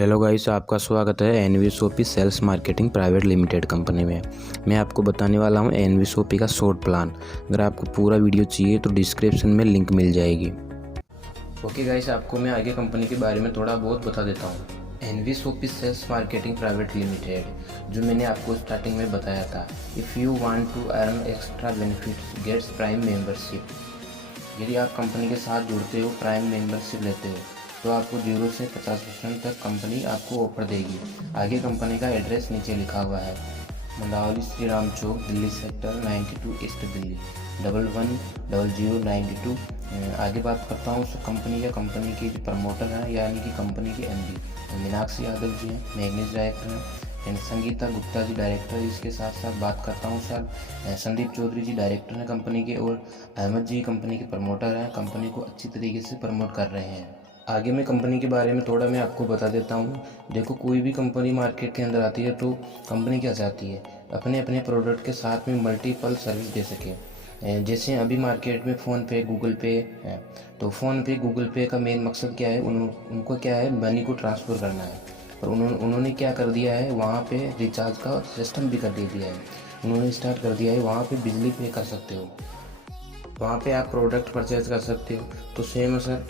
Hello guys, आपका स्वागत है NVSOP sales marketing private limited company में। मैं आपको बताने वाला हूं एनवीएसओपी का शॉर्ट प्लान। अगर आपको पूरा वीडियो चाहिए तो डिस्क्रिप्शन में लिंक मिल जाएगी। ओके गाइस, आपको मैं आगे कंपनी के बारे में थोड़ा बहुत बता देता हूं। NVSOP sales marketing private limited, जो मैंने आपको स्टार्टिंग में बताया था, if you want to earn extra benefits gets prime membership. यदि आप कंपनी के साथ जुड़ते हो, प्राइम मेंबरशिप लेते हो, तो आपको 0 से 50% तक कंपनी आपको ऑफर देगी। आगे कंपनी का एड्रेस नीचे लिखा हुआ है, मंडावली श्री राम चौक, दिल्ली सेक्टर 92 ईस्ट दिल्ली 110092। आगे बात करता हूँ उस कंपनी या कंपनी के जो प्रमोटर हैं, यानी कि कंपनी के एमडी मीनाक्षी यादव जी हैं, मैनेजिंग डायरेक्टर हैं, एंड संगीता गुप्ता जी डायरेक्टर। इसके साथ साथ बात करता हूँ सर संदीप चौधरी जी डायरेक्टर हैं कंपनी के, और अहमद जी कंपनी के प्रमोटर हैं, कंपनी को अच्छी तरीके से प्रमोट कर रहे हैं। आगे मैं कंपनी के बारे में थोड़ा मैं आपको बता देता हूँ। देखो, कोई भी कंपनी मार्केट के अंदर आती है तो कंपनी क्या चाहती है, अपने अपने प्रोडक्ट के साथ में मल्टीपल सर्विस दे सके। जैसे अभी मार्केट में फ़ोन पे गूगल पे है, तो फ़ोन पे गूगल पे का मेन मकसद क्या है, उनको क्या है, मनी को ट्रांसफ़र करना है। और उन्होंने क्या कर दिया है, वहाँ पे रिचार्ज का सिस्टम भी कर दे दिया है। उन्होंने स्टार्ट कर दिया है, वहाँ पे बिजली पे कर सकते हो, वहाँ पे आप प्रोडक्ट परचेज कर सकते हो। तो सेम सर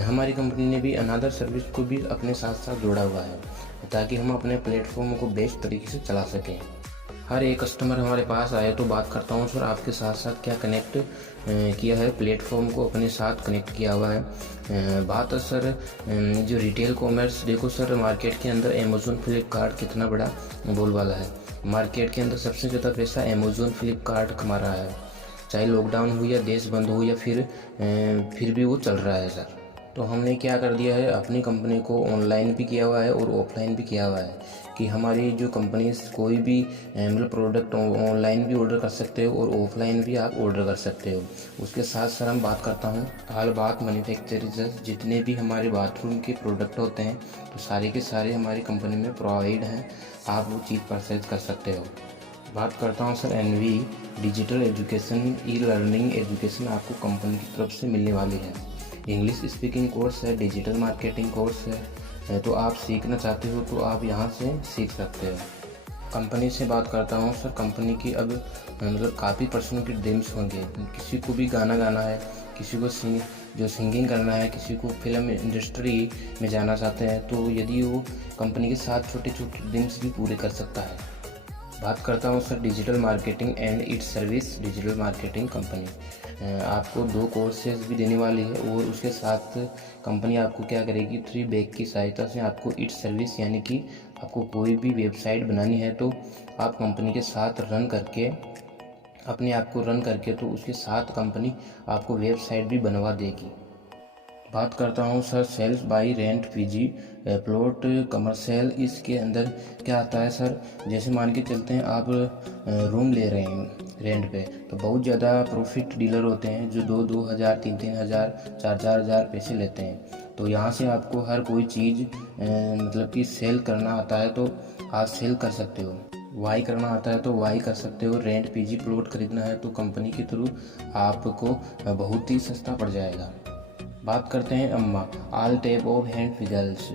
हमारी कंपनी ने भी अनदर सर्विस को भी अपने साथ साथ जोड़ा हुआ है, ताकि हम अपने प्लेटफॉर्म को बेस्ट तरीके से चला सकें। हर एक कस्टमर हमारे पास आए तो बात करता हूँ सर आपके साथ साथ क्या कनेक्ट किया है, प्लेटफॉर्म को अपने साथ कनेक्ट किया हुआ है। बात है सर जो रिटेल कॉमर्स, देखो सर मार्केट के अंदर अमेज़न फ्लिपकार्ट कितना बड़ा बोलबाला है। मार्केट के अंदर सबसे ज़्यादा पैसा अमेज़न फ्लिपकार्ट कमा रहा है, चाहे लॉकडाउन हो या देश बंद हो या फिर भी वो चल रहा है सर। तो हमने क्या कर दिया है, अपनी कंपनी को ऑनलाइन भी किया हुआ है और ऑफलाइन भी किया हुआ है, कि हमारी जो कंपनी कोई भी मतलब प्रोडक्ट ऑनलाइन भी ऑर्डर कर सकते हो और ऑफलाइन भी आप ऑर्डर कर सकते हो। उसके साथ सर हम बात करता हूँ हाल बात मैन्युफैक्चरर्स, जितने भी हमारे बाथरूम के प्रोडक्ट होते हैं तो सारे के सारे हमारी कंपनी में प्रोवाइड हैं, आप वो चीज़ परचेज कर सकते हो। बात करता हूँ sir NV digital education, E learning education आपको कंपनी की तरफ से मिलने वाली है। इंग्लिश स्पीकिंग कोर्स है, डिजिटल मार्केटिंग कोर्स है, तो आप सीखना चाहते हो तो आप यहाँ से सीख सकते हो। कंपनी से बात करता हूँ सर, कंपनी की अब मतलब काफ़ी पर्सनों के ड्रीम्स होंगे। किसी को भी गाना गाना है, किसी को सिंगिंग करना है, किसी को फिल्म इंडस्ट्री में जाना चाहते हैं, तो यदि वो कंपनी के साथ छोटे छोटे ड्रीम्स भी पूरे कर सकता है। बात करता हूँ sir digital marketing and it's service, digital marketing company आपको 2 कोर्सेज भी देने वाली है, और उसके साथ कंपनी आपको क्या करेगी, 3 बैग की सहायता से आपको इट्स सर्विस, यानी कि आपको कोई भी वेबसाइट बनानी है तो आप कंपनी के साथ रन करके, अपने आप को रन करके, तो उसके साथ कंपनी आपको वेबसाइट भी बनवा देगी। बात करता हूँ sir sales buy rent PG plot commercial. इसके अंदर क्या आता है सर, जैसे मान के चलते हैं आप रूम ले रहे हैं रेंट पे, तो बहुत ज़्यादा प्रॉफिट डीलर होते हैं जो 2-2 हज़ार 3-3 हज़ार 4-4 हज़ार पैसे लेते हैं। तो यहाँ से आपको हर कोई चीज़ मतलब कि सेल करना आता है तो आप सेल कर सकते हो, वाई करना आता है तो वाई कर सकते हो। रेंट पीजी प्लॉट खरीदना है तो कंपनी के थ्रू आपको बहुत ही सस्ता पड़ जाएगा। बात करते हैं अम्मा ऑल टाइप ऑफ हैंड फिगल्स,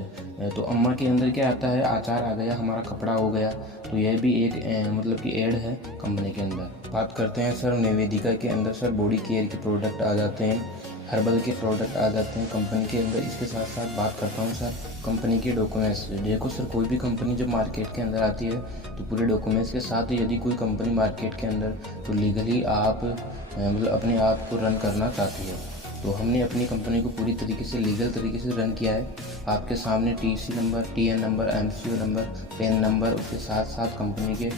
तो अम्मा के अंदर क्या आता है, आचार आ गया, हमारा कपड़ा हो गया, तो यह भी एक मतलब कि एड है कंपनी के अंदर। बात करते हैं सर निवेदिका के अंदर सर बॉडी केयर के प्रोडक्ट आ जाते हैं, हर्बल के प्रोडक्ट आ जाते हैं कंपनी के अंदर। इसके साथ साथ बात करता हूँ सर कंपनी के डॉक्यूमेंट्स। देखो सर, कोई भी कंपनी जब मार्केट के अंदर आती है तो पूरे डॉक्यूमेंट्स के साथ, यदि कोई कंपनी मार्केट के अंदर तो लीगली आप मतलब अपने आप को रन करना चाहती है, तो हमने अपनी कंपनी को पूरी तरीके से लीगल तरीके से रन किया है। आपके सामने TC number, TN number, MCO number, pan number, उसके साथ साथ कंपनी के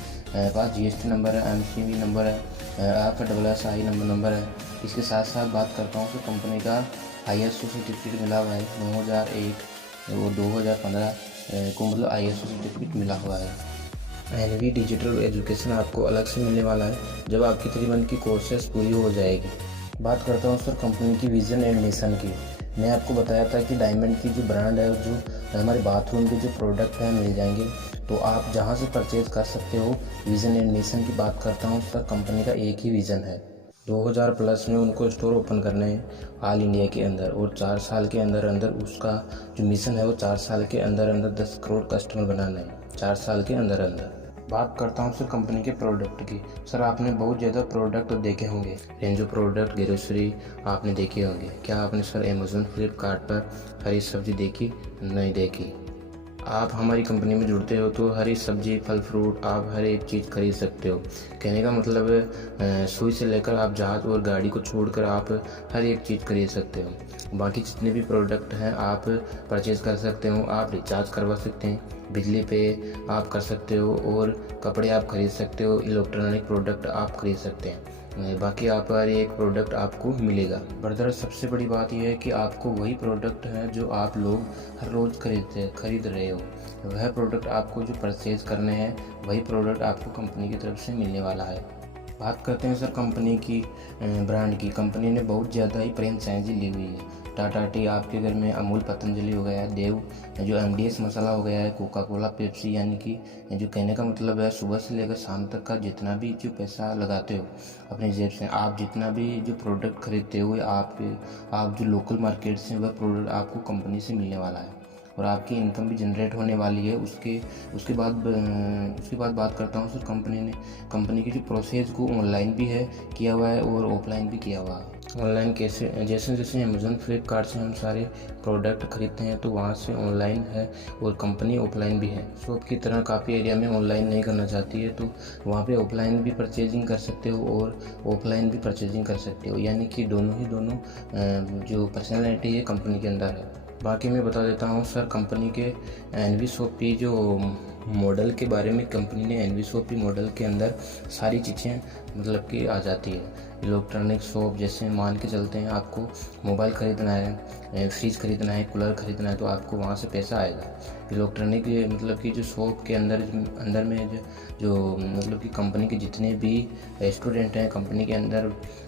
पास जीएसटी नंबर है, एमसीवी नंबर है, आपका SSI नंबर है। इसके साथ साथ बात करता हूँ तो कंपनी का ISO सर्टिफिकेट मिला हुआ है 9001 और 2015 को मतलब ISO सर्टिफिकेट मिला हुआ है। एनवी डिजिटल एजुकेशन आपको अलग से मिलने वाला है जब आपकी 3 मंथ की कोर्सेज पूरी हो जाएगी। बात करता हूँ सर कंपनी की विज़न एंड मिशन की। मैं आपको बताया था कि डायमंड की जो ब्रांड है, जो हमारे बाथरूम के जो प्रोडक्ट हैं मिल जाएंगे, तो आप जहाँ से परचेज़ कर सकते हो। विज़न एंड मिशन की बात करता हूँ सर, कंपनी का एक ही विज़न है, 2000 प्लस में उनको स्टोर ओपन करने हैं ऑल इंडिया के अंदर, और 4 साल के अंदर अंदर उसका जो मिशन है वो 4 साल के अंदर अंदर 10 करोड़ कस्टमर बनाना है 4 साल के अंदर अंदर। बात करता हूँ सर कंपनी के प्रोडक्ट की। सर आपने बहुत ज़्यादा प्रोडक्ट देखे होंगे, रेंज ऑफ प्रोडक्ट, ग्रोसरी आपने देखे होंगे। क्या आपने सर अमेज़न फ्लिपकार्ट पर हरी सब्जी देखी? नहीं देखी। आप हमारी कंपनी में जुड़ते हो तो हरी सब्जी, फल फ्रूट आप हर एक चीज़ खरीद सकते हो। कहने का मतलब सुई से लेकर आप जहाज़ और गाड़ी को छोड़कर आप हर एक चीज़ खरीद सकते हो। बाकी जितने भी प्रोडक्ट हैं आप परचेज़ कर सकते हो, आप रिचार्ज करवा सकते हैं, बिजली पे आप कर सकते हो, और कपड़े आप खरीद सकते हो, इलेक्ट्रॉनिक प्रोडक्ट आप खरीद सकते हैं। बाकी आप हर एक प्रोडक्ट आपको मिलेगा। बरदर सबसे बड़ी बात यह है कि आपको वही प्रोडक्ट है जो आप लोग हर रोज़ खरीद रहे हो, वह प्रोडक्ट आपको जो परचेज़ करने हैं वही प्रोडक्ट आपको कंपनी की तरफ से मिलने वाला है। बात करते हैं सर कंपनी की ब्रांड की। कंपनी ने बहुत ज़्यादा ही फ्रेंचाइजी ली हुई है। टाटा टी आपके घर में, अमूल पतंजलि हो गया है, देव जो एमडीएस मसाला हो गया है, कोका कोला, पेप्सी, यानी कि जो कहने का मतलब है सुबह से लेकर शाम तक का जितना भी जो पैसा लगाते हो अपनी जेब से, आप जितना भी जो प्रोडक्ट खरीदते हो आप जो लोकल मार्केट से वह प्रोडक्ट आपको कंपनी से मिलने वाला है, और आपकी इनकम भी जनरेट होने वाली है। उसके बाद बात करता हूँ सर कंपनी की जो प्रोसेस को ऑनलाइन भी है किया हुआ है और ऑफलाइन भी किया हुआ है। ऑनलाइन कैसे? जैसे जैसे अमेज़न फ्लिपकार्ट से हम सारे प्रोडक्ट खरीदते हैं तो वहाँ से ऑनलाइन है, और कंपनी ऑफलाइन भी है। शॉप की तरह काफ़ी एरिया में ऑनलाइन नहीं करना चाहती है तो वहाँ पे ऑफलाइन भी परचेजिंग कर सकते हो और ऑफलाइन भी परचेजिंग कर सकते हो, यानी कि दोनों जो पर्सनैलिटी है कंपनी के अंदर है। बाकी मैं बता देता हूँ सर कंपनी के एनवी शॉपी जो मॉडल के बारे में। कंपनी ने एनवी शॉपी मॉडल के अंदर सारी चीज़ें मतलब कि आ जाती है। इलेक्ट्रॉनिक शॉप, जैसे मान के चलते हैं आपको मोबाइल ख़रीदना है, फ्रिज ख़रीदना है, कूलर ख़रीदना है तो आपको वहाँ से पैसा आएगा। इलेक्ट्रॉनिक मतलब कि जो शॉप के अंदर में जो मतलब कि कंपनी के जितने भी रेस्टोरेंट हैं कंपनी के अंदर,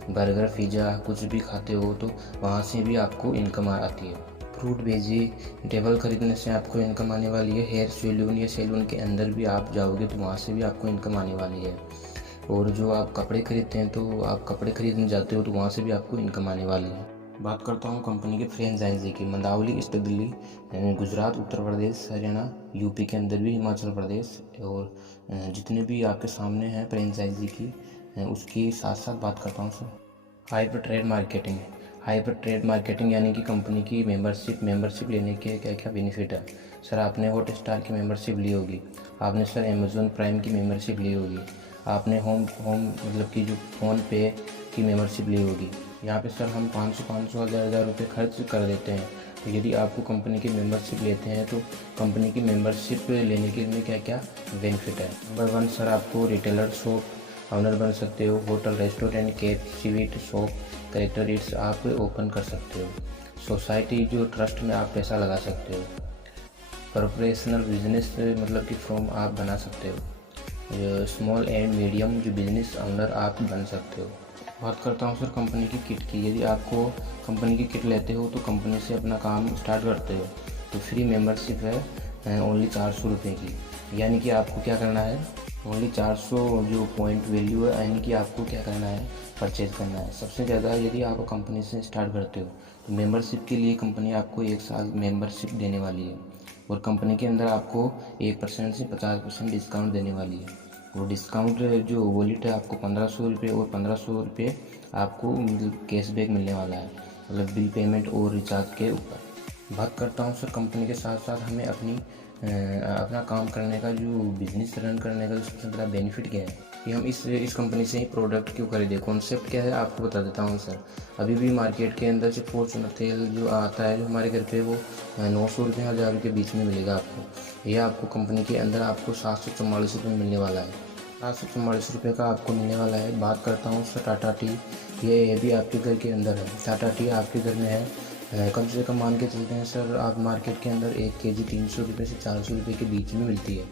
बर्गर, पिज़्ज़ा कुछ भी खाते हो तो वहाँ से भी आपको इनकम आती है। फ्रूट वेजिटेबल खरीदने से आपको इनकम आने वाली है। हेयर सैलून या सैलून के अंदर भी आप जाओगे तो वहाँ से भी आपको इनकम आने वाली है। और जो आप कपड़े खरीदते हैं तो आप कपड़े खरीदने जाते हो तो वहाँ से भी आपको इनकम आने वाली है। बात करता हूँ कंपनी के फ्रेंचाइजी की। मंदावली, ईस्ट दिल्ली, गुजरात, उत्तर प्रदेश, हरियाणा, यूपी के अंदर भी, हिमाचल प्रदेश, और जितने भी आपके सामने हैं फ्रेंचाइजी की, उसकी साथ साथ बात करता हूँ सर हाइपर ट्रेड मार्केटिंग यानी कि कंपनी की मेंबरशिप लेने के क्या क्या बेनिफिट है। सर आपने हॉटस्टार की मेंबरशिप ली होगी, आपने सर अमेज़ॉन प्राइम की मेंबरशिप ली होगी, आपने होम मतलब कि जो फ़ोन पे की मेंबरशिप ली होगी। यहाँ पे सर हम 500 हज़ार रुपये खर्च कर देते हैं। तो यदि आपको कंपनी की मेंबरशिप लेते हैं तो कंपनी की मेंबरशिप लेने के लिए क्या क्या बेनिफिट है। नंबर 1 सर आपको रिटेलर शॉप ऑनर बन सकते हो। Hotel, restaurant, cafe, sweet shop, collectorates आप ओपन कर सकते हो। सोसाइटी जो ट्रस्ट में आप पैसा लगा सकते हो। प्रोफेशनल बिजनेस मतलब कि फॉर्म आप बना सकते हो। स्मॉल एंड मीडियम जो बिजनेस ओनर आप बन सकते हो। बात करता हूँ सर कंपनी की किट की। यदि आपको कंपनी की किट लेते हो तो कंपनी से अपना काम स्टार्ट करते हो तो फ्री मेंबरशिप है ओनली 400 रुपये की। यानी कि आपको क्या करना है, ओनली 400 जो पॉइंट वैल्यू है, यानी कि आपको क्या करना है, परचेज करना है। सबसे ज़्यादा यदि आप कंपनी से स्टार्ट करते हो तो मेंबरशिप के लिए कंपनी आपको 1 साल मेंबरशिप देने वाली है, और कंपनी के अंदर आपको 1% से 50% डिस्काउंट देने वाली है। वो डिस्काउंट जो वॉलेट है आपको 1500 रुपये, और 1500 रुपये आपको मतलब कैशबैक मिलने वाला है, मतलब बिल पेमेंट और रिचार्ज के ऊपर। बात करता हूँ सर कंपनी के साथ साथ हमें अपना काम करने का, जो बिज़नेस रन करने का जो सबसे बड़ा बेनिफिट क्या है कि हम इस कंपनी से ही प्रोडक्ट क्यों खरीदें। कॉन्सेप्ट क्या है आपको बता देता हूँ सर। अभी भी मार्केट के अंदर जो फॉर्च्यूनर तेल जो आता है जो हमारे घर पे, वो 900 रुपये 1000 के बीच में मिलेगा आपको। यह आपको कंपनी के अंदर आपको 744 रुपये मिलने वाला है। 744 रुपये का आपको मिलने वाला है। बात करता हूँ सर टाटा टी, ये भी आपके घर के अंदर है। टाटा टी आपके घर में है, कम से कम मान के चलते हैं सर आप मार्केट के अंदर 1 kg 300 रुपये से 400 रुपये के बीच में मिलती है,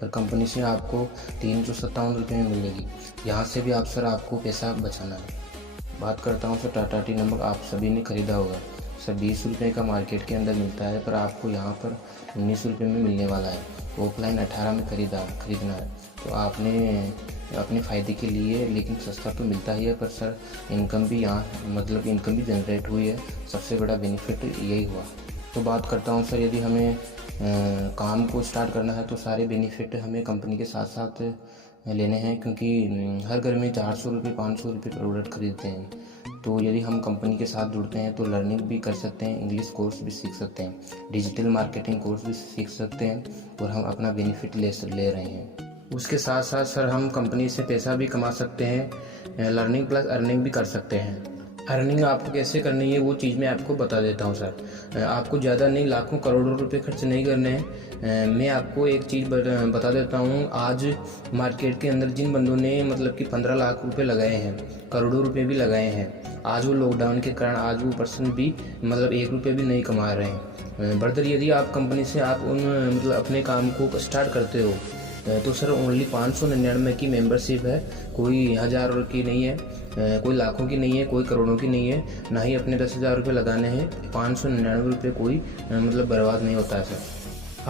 पर कंपनी से आपको 357 रुपये में मिलेगी। यहाँ से भी आपको पैसा बचाना है। बात करता हूँ सर टाटा टी नमक, आप सभी ने ख़रीदा होगा सर, 20 रुपये का मार्केट के अंदर मिलता है, पर आपको यहाँ पर 19 रुपये में मिलने वाला है। ऑफलाइन 18 में खरीदना है तो आपने अपने फ़ायदे के लिए, लेकिन सस्ता तो मिलता ही है, पर सर इनकम भी इनकम भी जनरेट हुई है। सबसे बड़ा बेनिफिट यही हुआ। तो बात करता हूँ सर, यदि हमें काम को स्टार्ट करना है तो सारे बेनिफिट हमें कंपनी के साथ साथ लेने हैं, क्योंकि हर घर में 400 रुपये 500 रुपये प्रोडक्ट खरीदते हैं। तो यदि हम कंपनी के साथ जुड़ते हैं तो लर्निंग भी कर सकते हैं, इंग्लिश कोर्स भी सीख सकते हैं, डिजिटल मार्केटिंग कोर्स भी सीख सकते हैं, और हम अपना बेनिफिट ले रहे हैं। उसके साथ साथ सर हम कंपनी से पैसा भी कमा सकते हैं, लर्निंग प्लस अर्निंग भी कर सकते हैं। अर्निंग आपको कैसे करनी है वो चीज़ मैं आपको बता देता हूँ सर। आपको ज़्यादा नहीं, लाखों करोड़ों रुपए खर्च नहीं करने हैं। मैं आपको एक चीज़ बता देता हूँ। आज मार्केट के अंदर जिन बंदों ने कि 15 लाख रुपए लगाए हैं, करोड़ों रुपए भी लगाए हैं, आज वो लॉकडाउन के कारण आज वो पर्सन भी 1 रुपये भी नहीं कमा रहे हैं। ब्रदर, यदि आप कंपनी से आप अपने काम को स्टार्ट करते हो तो सर ओनली 599 की मेंबरशिप है, कोई 1000 की नहीं है, कोई लाखों की नहीं है, कोई करोड़ों की नहीं है, ना ही अपने 10,000 रुपये लगाने हैं। 599 रुपये कोई बर्बाद नहीं होता है सर।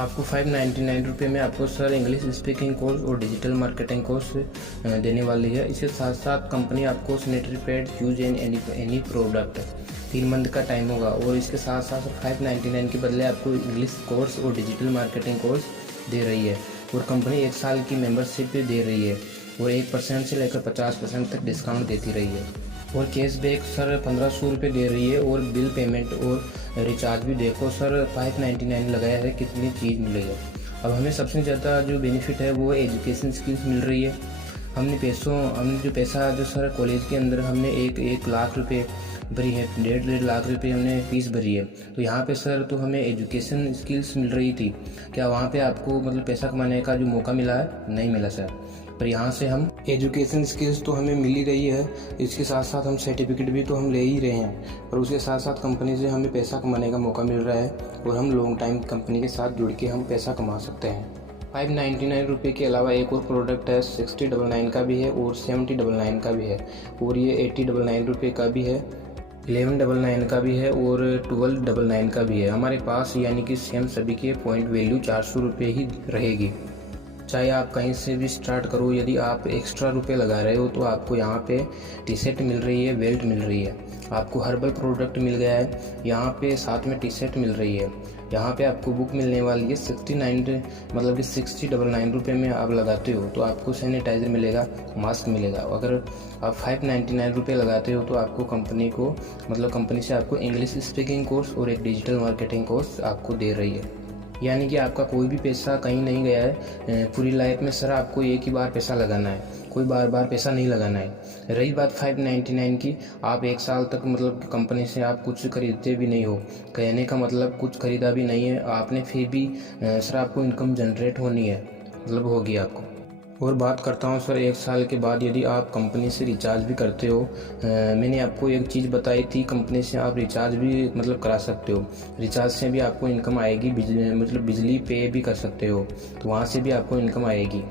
आपको 599 रुपये में आपको सर इंग्लिश स्पीकिंग कोर्स और डिजिटल मार्केटिंग कोर्स देने वाली है। इसके साथ साथ कंपनी आपको sanitary pad, use in any product 3 month का टाइम होगा, और इसके साथ साथ 599 के बदले आपको इंग्लिश कोर्स और डिजिटल मार्केटिंग कोर्स दे रही है, और कंपनी 1 साल की मेंबरशिप भी दे रही है, और 1% से लेकर 50% तक डिस्काउंट देती रही है, और कैशबैक सर 1500 रुपये दे रही है, और बिल पेमेंट और रिचार्ज भी देखो सर 599 लगाया है, कितनी चीज़ मिल रही है। अब हमें सबसे ज़्यादा जो बेनिफिट है वो एजुकेशन स्किल्स मिल रही है। हमने जो पैसा जो सर कॉलेज के अंदर हमने 1 लाख रुपये भरी है, 1.5 लाख रुपये हमने फीस भरी है, तो यहाँ पे सर तो हमें एजुकेशन स्किल्स मिल रही थी। क्या वहाँ पे आपको पैसा कमाने का जो मौका मिला है? नहीं मिला सर, पर यहाँ से हम एजुकेशन स्किल्स तो हमें मिल ही रही है, इसके साथ साथ हम सर्टिफिकेट भी तो हम ले ही रहे हैं, और उसके साथ साथ कंपनी से हमें पैसा कमाने का मौका मिल रहा है, और हम लॉन्ग टाइम कंपनी के साथ जुड़ के हम पैसा कमा सकते हैं। 599 रुपये के अलावा एक और प्रोडक्ट है, 6099 का भी है और 7099 का भी है, और ये 8099 रुपये का भी है, 1199 का भी है और 1299 का भी है हमारे पास। यानी कि सेम सभी के पॉइंट वैल्यू 400 रुपये ही रहेगी। चाहे आप कहीं से भी स्टार्ट करो, यदि आप एक्स्ट्रा रुपए लगा रहे हो तो आपको यहाँ पे टी शर्ट मिल रही है, बेल्ट मिल रही है, आपको हर्बल प्रोडक्ट मिल गया है, यहाँ पे साथ में टी शर्ट मिल रही है, यहाँ पे आपको बुक मिलने वाली है 6099 रुपये में आप लगाते हो तो आपको सैनिटाइज़र मिलेगा, मास्क मिलेगा। अगर आप 599 रुपये लगाते हो तो आपको कंपनी से आपको इंग्लिश स्पीकिंग कोर्स और एक डिजिटल मार्केटिंग कोर्स आपको दे रही है। यानी कि आपका कोई भी पैसा कहीं नहीं गया है। पूरी लाइफ में सर आपको एक ही बार पैसा लगाना है, कोई बार बार पैसा नहीं लगाना है। रही बात 599 की, आप 1 साल तक कंपनी से आप कुछ खरीदते भी नहीं हो, कहने का कुछ खरीदा भी नहीं है आपने, फिर भी सर आपको इनकम जनरेट होनी है, होगी आपको। और बात करता हूँ सर 1 साल के बाद यदि आप कंपनी से रिचार्ज भी करते हो, मैंने आपको एक चीज़ बताई थी, कंपनी से आप रिचार्ज भी करा सकते हो, रिचार्ज से भी आपको इनकम आएगी, बिजली पे भी कर सकते हो तो वहाँ से भी आपको इनकम आएगी।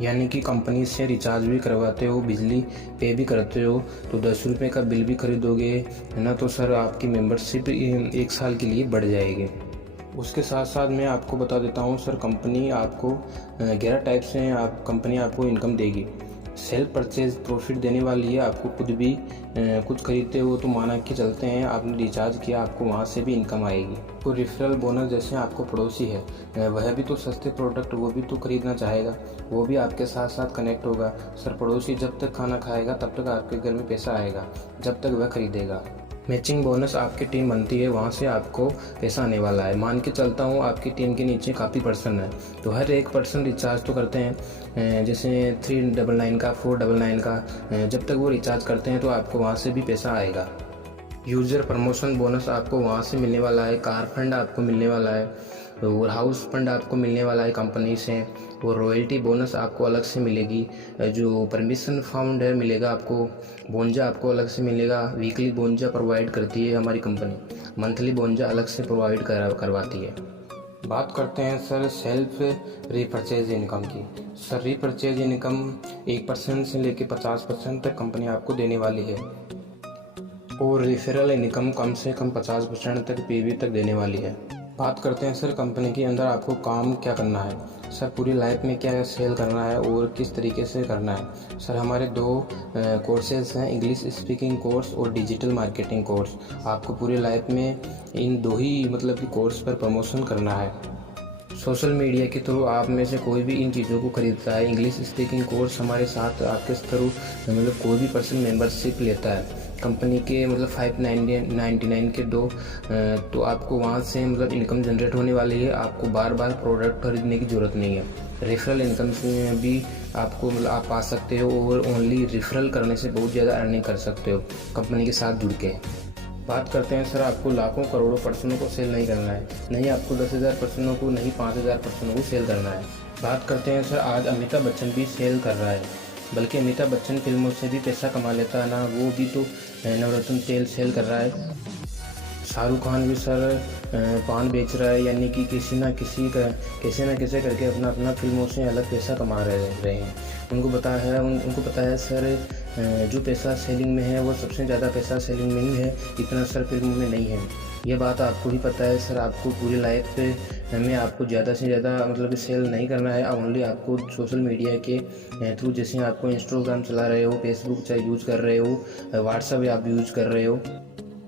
यानी कि कंपनी से रिचार्ज भी करवाते हो, बिजली पे भी करते हो तो 10 रुपये का बिल भी खरीदोगे है ना, तो सर आपकी मेंबरशिप 1 साल के लिए बढ़ जाएगी। उसके साथ साथ मैं आपको बता देता हूँ सर, कंपनी आपको 11 टाइप से कंपनी आपको इनकम देगी। सेल्फ परचेज प्रॉफिट देने वाली है, आपको खुद भी कुछ खरीदते हो तो माना के चलते हैं आपने रिचार्ज किया, आपको वहाँ से भी इनकम आएगी। तो रेफरल बोनस, जैसे आपको पड़ोसी है वह भी तो सस्ते प्रोडक्ट वो भी तो खरीदना चाहेगा, वो भी आपके साथ साथ कनेक्ट होगा। सर पड़ोसी जब तक खाना खाएगा तब तक आपके घर में पैसा आएगा, जब तक वह खरीदेगा। मैचिंग बोनस, आपकी टीम बनती है वहाँ से आपको पैसा आने वाला है। मान के चलता हूँ आपकी टीम के नीचे काफ़ी पर्सन है तो हर एक पर्सन रिचार्ज तो करते हैं, जैसे 399 का 499 का, जब तक वो रिचार्ज करते हैं तो आपको वहाँ से भी पैसा आएगा। यूज़र प्रमोशन बोनस आपको वहाँ से मिलने वाला है, कार फंड आपको मिलने वाला है, और हाउस फंड आपको मिलने वाला है कंपनी से, और रॉयल्टी बोनस आपको अलग से मिलेगी, जो परमिशन फाउंड है मिलेगा आपको, बोंजा आपको अलग से मिलेगा, वीकली बोंजा प्रोवाइड करती है हमारी कंपनी, मंथली बोंजा अलग से प्रोवाइड करवाती है। बात करते हैं सर सेल्फ रीपरचेज इनकम की। सर रीपरचेज इनकम 1% से लेकर 50% तक कंपनी आपको देने वाली है, और रेफरल इनकम कम से कम 50% तक पीवी तक देने वाली है। बात करते हैं सर कंपनी के अंदर आपको काम क्या करना है। सर पूरी लाइफ में क्या सेल करना है और किस तरीके से करना है। सर हमारे दो कोर्सेज हैं, इंग्लिश स्पीकिंग कोर्स और डिजिटल मार्केटिंग कोर्स। आपको पूरी लाइफ में इन दो ही मतलब कि कोर्स पर प्रमोशन करना है। सोशल मीडिया के थ्रू आप में से कोई भी इन चीज़ों को खरीदता है। इंग्लिश स्पीकिंग कोर्स हमारे साथ आपके थ्रू मतलब कोई भी पर्सन मेंबरशिप लेता है कंपनी के मतलब 599 के दो, तो आपको वहाँ से मतलब इनकम जनरेट होने वाली है। आपको बार बार प्रोडक्ट खरीदने की ज़रूरत नहीं है। रेफरल इनकम से भी आपको मतलब आप पा सकते हो और ओनली रेफरल करने से बहुत ज़्यादा अर्निंग कर सकते हो कंपनी के साथ जुड़ के। बात करते हैं सर आपको लाखों करोड़ों पर्सनों को सेल नहीं करना है, नहीं आपको 10,000 पर्सनों को, नहीं 5,000 पर्सनों को सेल करना है। बात करते हैं सर आज अमिताभ बच्चन भी सेल कर रहा है, बल्कि अमिताभ बच्चन फिल्मों से भी पैसा कमा लेता है ना, वो भी तो नवरत्न तेल सेल कर रहा है। शाहरुख खान भी सर पान बेच रहा है, यानी कि किसी ना किसी करके अपना फिल्मों से अलग पैसा कमा रहे हैं। उनको पता है सर जो पैसा सेलिंग में है वो सबसे ज़्यादा पैसा सेलिंग में ही है, इतना सर फिल्म में नहीं है। ये बात आपको भी पता है सर। आपको पूरी लाइफ पे में आपको ज़्यादा से ज़्यादा मतलब सेल नहीं करना है। ओनली आपको सोशल मीडिया के थ्रू, जैसे आपको इंस्टाग्राम चला रहे हो, फेसबुक चाहे यूज़ कर रहे हो, व्हाट्सएप आप यूज़ कर रहे हो,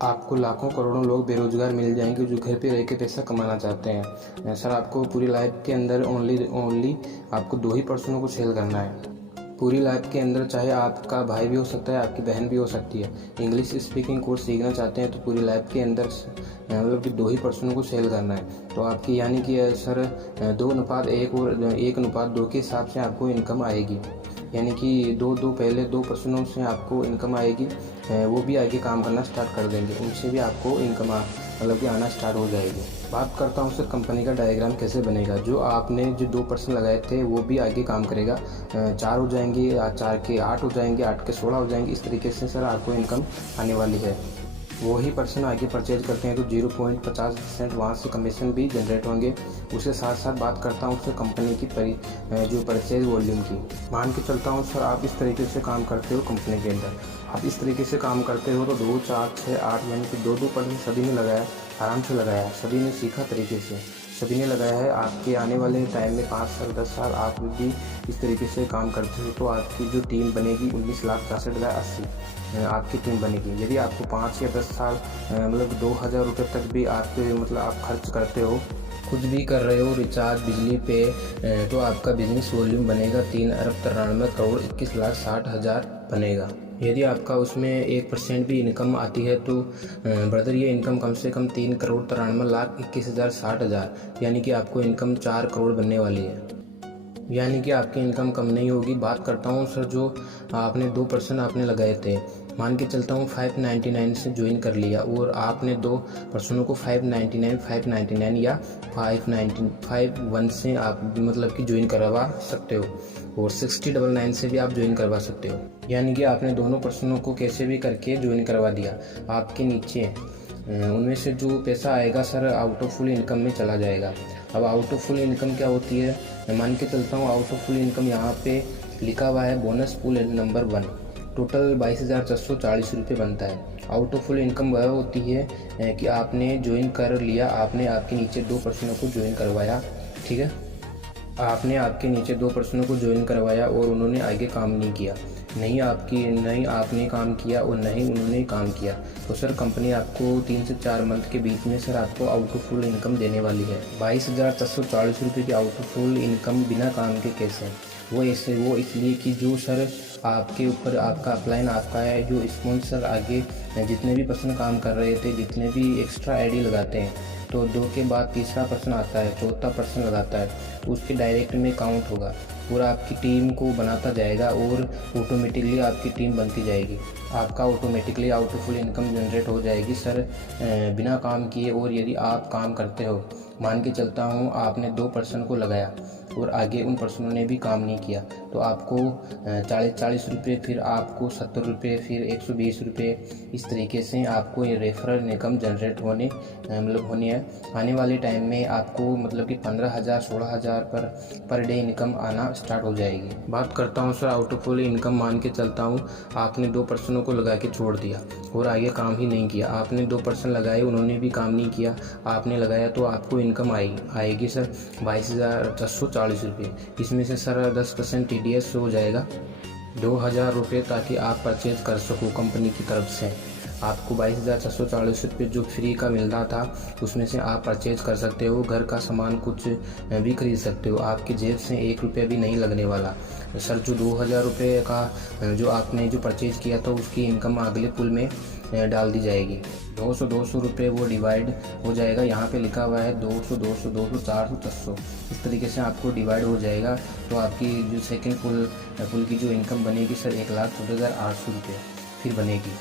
आपको लाखों करोड़ों लोग बेरोजगार मिल जाएंगे जो घर पे रह के पैसा कमाना चाहते हैं। सर आपको पूरी लाइफ के अंदर ओनली आपको दो ही पर्सनों को सेल करना है। पूरी लाइफ के अंदर चाहे आपका भाई भी हो सकता है, आपकी बहन भी हो सकती है। इंग्लिश स्पीकिंग कोर्स सीखना चाहते हैं तो पूरी लाइफ के अंदर मतलब कि दो ही पर्सनों को सेल करना है। तो आपकी यानी कि सर 2:1 और 1:2 के हिसाब से आपको इनकम आएगी, यानी कि दो पहले 2 पर्सनों से आपको इनकम आएगी। वो भी आगे काम करना स्टार्ट कर देंगे, उनसे भी आपको इनकम मतलब कि आना स्टार्ट हो जाएगी। बात करता हूँ सर कंपनी का डायग्राम कैसे बनेगा। जो आपने जो 2 पर्सन लगाए थे वो भी आगे काम करेगा, 4 हो जाएंगे, 4 के 8 हो जाएंगे, 8 के 16 हो जाएंगे। इस तरीके से सर आपको इनकम आने वाली है। वही पर्सन आगे परचेज करते हैं तो 0.50% वहाँ से कमीशन भी जनरेट होंगे। उसके साथ साथ बात करता हूँ सर कंपनी की जो परचेज वॉल्यूम की। मान के चलता हूँ सर आप इस तरीके से काम करते हो कंपनी के अंदर, आप इस तरीके से काम करते हो तो 2, 4, 6, 8 यानी कि 2 पर्सन सभी ने लगाया, आराम से लगाया, सभी ने सीखा तरीके से, सभी ने लगाया है। आपके आने वाले टाइम में 5 साल 10 साल आप भी इस तरीके से काम करते हो तो आपकी जो टीम बनेगी 19,62,80 आपकी टीम बनेगी। यदि आपको 5 या 10 साल मतलब 2,000 रुपये तक भी आपके मतलब आप खर्च करते हो, कुछ भी कर रहे हो, रिचार्ज, बिजली पे, तो आपका बिजनेस वॉल्यूम बनेगा 3,93,61,60,000 बनेगा। यदि आपका उसमें 1% भी इनकम आती है तो ब्रदर ये इनकम कम से कम 3,93,21,60,000 यानी कि आपको इनकम 4 करोड़ बनने वाली है, यानी कि आपकी इनकम कम नहीं होगी। बात करता हूँ सर जो आपने 2 पर्सन आपने लगाए थे, मान के चलता हूँ 599 से ज्वाइन कर लिया और आपने 2 पर्सनों को 599 या 591 से आप मतलब कि ज्वाइन करवा सकते हो और 6099 से भी आप ज्वाइन करवा सकते हो, यानी कि आपने दोनों पर्सनों को कैसे भी करके ज्वाइन करवा दिया। आपके नीचे उनमें से जो पैसा आएगा sir out of full income में चला जाएगा। अब आउट ऑफ फुल इनकम क्या होती है, मैं मान के चलता हूँ आउट ऑफ फुल इनकम यहाँ पे लिखा हुआ है बोनस पूल नंबर 1, टोटल 22,440 रुपये बनता है। आउट ऑफ फुल इनकम वह होती है कि आपने ज्वाइन कर लिया, आपने आपके नीचे 2 पर्सनों को ज्वाइन करवाया, ठीक है, आपने आपके नीचे 2 पर्सनों को ज्वाइन करवाया और उन्होंने आगे काम नहीं किया, नहीं आपने काम किया और नहीं उन्होंने काम किया, तो सर कंपनी आपको 3 से 4 मंथ के बीच में सर आपको आउट ऑफ फुल इनकम देने वाली है। 22,440 रुपये की आउट ऑफ फुल इनकम बिना काम के कैसे, वो इसलिए कि जो सर आपके ऊपर आपका अपलाइन आपका है, जो स्पॉन्सर आगे जितने भी पर्सन काम कर रहे थे, जितने भी एक्स्ट्रा आईडी लगाते हैं, तो 2 के बाद तीसरा पर्सन आता है, चौथा पर्सन लगाता है, तो उसके डायरेक्ट में काउंट होगा और आपकी टीम को बनाता जाएगा और ऑटोमेटिकली आपकी टीम बनती जाएगी। आपका automatically out of full income generate हो जाएगी सर बिना काम किए। और यदि आप काम करते हो, मान के चलता हूँ आपने 2 पर्सन को लगाया, और आगे उन पर्सनों ने भी काम नहीं किया तो आपको 40 रुपये, फिर आपको 70 रुपये, फिर 120 रुपये, इस तरीके से आपको ये रेफरल इनकम जनरेट होनी है। आने वाले टाइम में आपको कि 15,000 16,000 पर डे इनकम आना स्टार्ट हो जाएगी। बात करता हूँ sir out of full income. मान के चलता हूँ आपने 2 पर्सनों को लगा के छोड़ दिया और आगे काम ही नहीं किया। आपने 2 पर्सन लगाए, उन्होंने भी काम नहीं किया, आपने लगाया, तो आपको इनकम आएगी सर 22,640 रुपये। इसमें से सर 10% TDS हो जाएगा 2,000 रुपये, ताकि आप परचेज कर सको कंपनी की तरफ से। आपको 22,640 रुपये जो फ्री का मिल रहा था उसमें से आप परचेज कर सकते हो, घर का सामान कुछ भी खरीद सकते हो। आपकी जेब से 1 रुपया भी नहीं लगने वाला सर। जो 2,000 रुपये का जो आपने जो परचेज किया था उसकी इनकम अगले पुल में डाल दी जाएगी। 200 रुपये वो डिवाइड हो जाएगा। यहाँ पे लिखा हुआ है 200 200 200 400 600, इस तरीके से आपको डिवाइड हो जाएगा। तो आपकी जो सेकंड पुल की जो इनकम बनेगी सर 1,14,800 रुपये फिर बनेगी।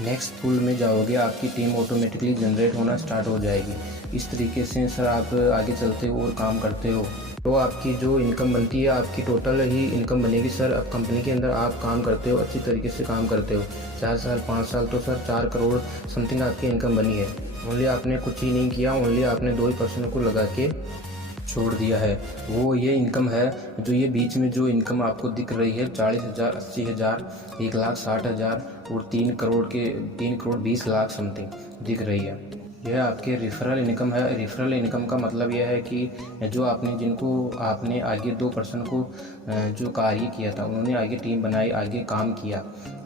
नेक्स्ट पुल में जाओगे आपकी टीम ऑटोमेटिकली जनरेट होना स्टार्ट हो जाएगी। इस तरीके से सर आप आगे चलते हो और काम करते हो तो आपकी जो इनकम बनती है आपकी टोटल ही इनकम बनेगी सर। अब कंपनी के अंदर आप काम करते हो, अच्छी तरीके से काम करते हो, 4 साल 5 साल, तो सर 4 करोड़ समथिंग आपकी इनकम बनी है। ओनली आपने कुछ ही नहीं किया, ओनली आपने 2 ही पर्सनों को लगा के छोड़ दिया है। वो ये इनकम है जो ये बीच में जो इनकम आपको दिख रही है 40,000 80,000 1,60,000 और 3 करोड़ 20 लाख समथिंग दिख रही है। यह आपके रेफरल इनकम है। रेफरल इनकम का मतलब यह है कि जो आपने आगे 2 पर्सन को जो कार्य किया था, उन्होंने आगे टीम बनाई, आगे काम किया,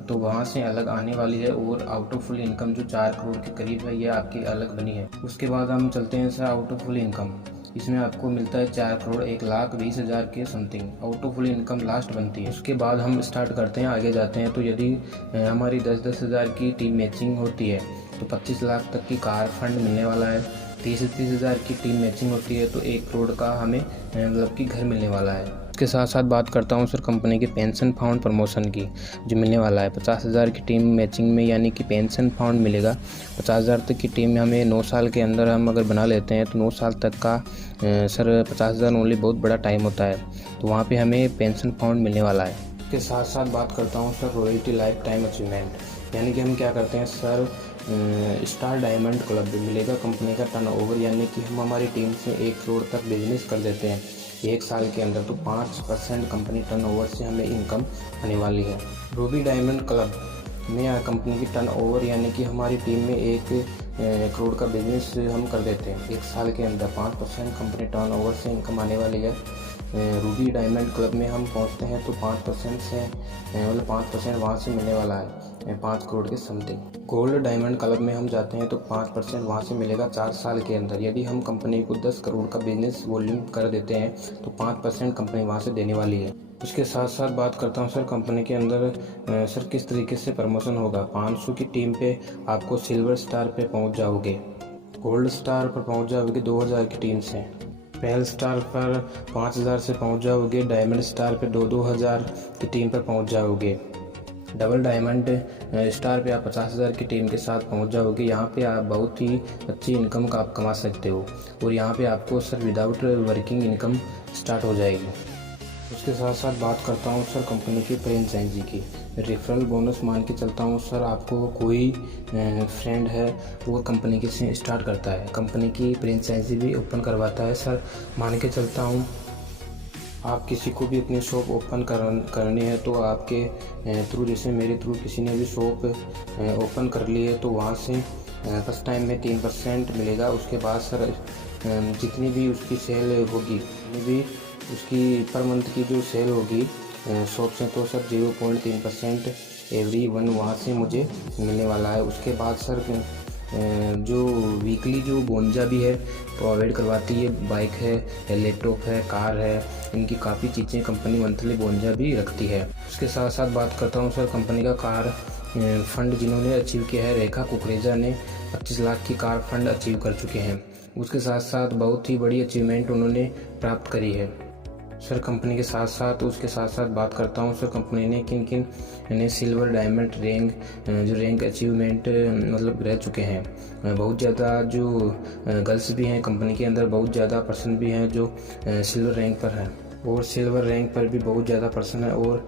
तो वहाँ से अलग आने वाली है। और आउट ऑफ फुल इनकम जो 4 करोड़ के करीब है, यह आपकी अलग बनी है। उसके बाद हम चलते हैं sir out of full income. इसमें आपको मिलता है 4 करोड़ 1,20,000 के something out of full income last बनती है। उसके बाद हम स्टार्ट करते हैं, आगे जाते हैं। तो यदि हमारी 10-10 हज़ार की टीम मैचिंग होती है तो 25 लाख तक की कार फंड मिलने वाला है। 30 हज़ार की टीम मैचिंग होती है तो 1 करोड़ का हमें कि घर मिलने वाला है। इसके साथ साथ बात करता हूँ सर कंपनी के पेंशन फाउंड प्रमोशन की, जो मिलने वाला है 50,000 की टीम मैचिंग में, यानी कि पेंशन फाउंड मिलेगा 50,000 तक की टीम में। हमें 9 साल के अंदर हम अगर बना लेते हैं तो 9 साल तक का सर 50,000 ओनली बहुत बड़ा टाइम होता है, तो वहाँ पे हमें पेंशन फाउंड मिलने वाला है। इसके साथ साथ बात करता हूँ sir royalty life time achievement, यानी कि हम क्या करते हैं सर स्टार डायमंड क्लब मिलेगा कंपनी का टर्नओवर, यानी कि हम हमारी टीम से 1 करोड़ तक बिजनेस कर देते हैं 1 साल के अंदर, तो 5% कंपनी टर्नओवर से हमें इनकम आने वाली है। रूबी डायमंड क्लब में कंपनी की टर्नओवर, यानी कि हमारी टीम में 1 करोड़ का बिजनेस हम कर देते हैं 1 साल के अंदर, 5% कंपनी टर्नओवर से इनकम आने वाली है। रूबी डायमंड क्लब में हम पहुंचते हैं तो 5% से 5% वहाँ से मिलने वाला है 5 करोड़ के समथिंग। गोल्ड डायमंड क्लब में हम जाते हैं तो 5% वहाँ से मिलेगा 4 साल के अंदर। यदि हम कंपनी को 10 करोड़ का बिजनेस वॉल्यूम कर देते हैं तो 5% कंपनी वहाँ से देने वाली है। उसके साथ साथ बात करता हूँ सर कंपनी के अंदर सर किस तरीके से प्रमोशन होगा। 500 की टीम पे आपको सिल्वर स्टार पे पहुँच जाओगे, गोल्ड स्टार पर पहुँच जाओगे 2,000 की टीम से, पहल स्टार पर 5,000 से पहुंच जाओगे, डायमंड स्टार पे 2,000 की टीम पर पहुंच जाओगे, डबल डायमंड स्टार पे आप 50,000 की टीम के साथ पहुंच जाओगे। यहाँ पे आप बहुत ही अच्छी इनकम का आप कमा सकते हो और यहाँ पे आपको sir without working income start हो जाएगी। उसके साथ साथ बात करता हूँ सर कंपनी की फ्रेंचाइजी की। रेफरल बोनस मान के चलता हूँ सर, आपको कोई फ्रेंड है वो कंपनी के से स्टार्ट करता है, कंपनी की फ्रेंचाइजी भी ओपन करवाता है सर। मान के चलता हूँ आप किसी को भी अपनी शॉप ओपन करनी है तो आपके थ्रू, जैसे मेरे थ्रू किसी ने भी शॉप ओपन कर ली है तो वहाँ से फर्स्ट टाइम में 3% मिलेगा। उसके बाद सर जितनी भी उसकी सेल होगी, जितनी भी उसकी पर मंथ की जो सेल होगी शॉप से, तो सर 0.3% एवरी वन वहाँ से मुझे मिलने वाला है। उसके बाद सर जो वीकली जो बोनजा भी है प्रोवाइड करवाती है, बाइक है, लैपटॉप है, कार है, इनकी काफ़ी चीज़ें कंपनी मंथली बोनजा भी रखती है। उसके साथ साथ बात करता हूँ सर कंपनी का कार फंड जिन्होंने अचीव किया है। रेखा कुकरेजा ने 25 लाख की कार फंड अचीव कर चुके हैं। उसके साथ साथ बहुत ही बड़ी अचीवमेंट उन्होंने प्राप्त करी है। सर कंपनी के साथ साथ उसके साथ साथ बात करता हूँ सर कंपनी ने किन किन यानी सिल्वर डायमंड रैंक जो रैंक अचीवमेंट मतलब रह चुके हैं। बहुत ज़्यादा जो गर्ल्स भी हैं कंपनी के अंदर, बहुत ज़्यादा पर्सन भी हैं जो सिल्वर रैंक पर हैं, और सिल्वर रैंक पर भी बहुत ज़्यादा पर्सन है, और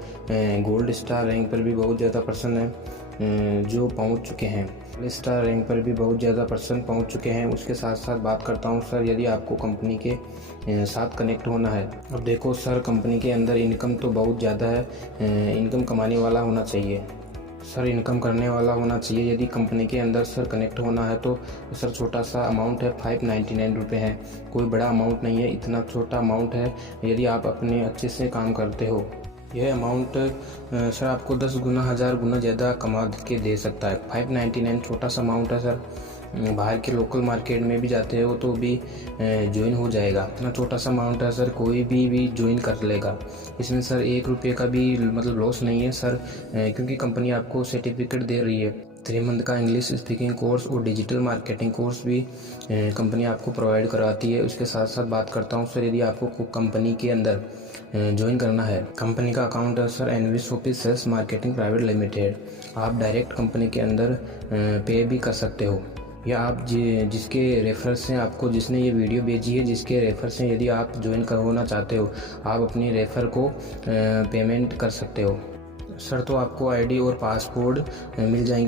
गोल्ड स्टार रैंक पर भी बहुत ज़्यादा पर्सन है जो पहुंच चुके हैं। स्टार रैंक पर भी बहुत ज़्यादा पर्सन पहुंच चुके हैं। उसके साथ साथ बात करता हूं सर यदि आपको कंपनी के साथ कनेक्ट होना है। अब देखो सर कंपनी के अंदर इनकम तो बहुत ज़्यादा है, इनकम कमाने वाला होना चाहिए सर, इनकम करने वाला होना चाहिए। यदि कंपनी के अंदर सर कनेक्ट होना है तो सर छोटा सा अमाउंट है, 599 रुपये है, कोई बड़ा अमाउंट नहीं है, इतना छोटा अमाउंट है। यदि आप अपने अच्छे से काम करते हो यह अमाउंट सर आपको 10 गुना 1000 गुना ज़्यादा कमा के दे सकता है। 599 छोटा सा अमाउंट है सर, बाहर के लोकल मार्केट में भी जाते हो तो भी ज्वाइन हो जाएगा। इतना छोटा सा अमाउंट है सर, कोई भी ज्वाइन कर लेगा। इसमें सर 1 रुपये का भी मतलब लॉस नहीं है सर, क्योंकि कंपनी आपको सर्टिफिकेट दे रही है। 3 मंथ का इंग्लिश स्पीकिंग कोर्स और डिजिटल मार्केटिंग कोर्स भी कंपनी आपको प्रोवाइड कराती है। उसके साथ साथ बात करता हूँ सर यदि आपको कंपनी के अंदर ज्वाइन करना है, कंपनी का अकाउंट है सर एनविस office sales marketing private limited. आप डायरेक्ट कंपनी के अंदर पे भी कर सकते हो, या आप जिसके रेफर से आपको जिसने ये वीडियो भेजी है जिसके रेफर से यदि आप ज्वाइन होना चाहते हो आप अपनी रेफर को पेमेंट कर सकते हो सर। तो आपको आईडी और पासपोर्ट मिल जाएंगे।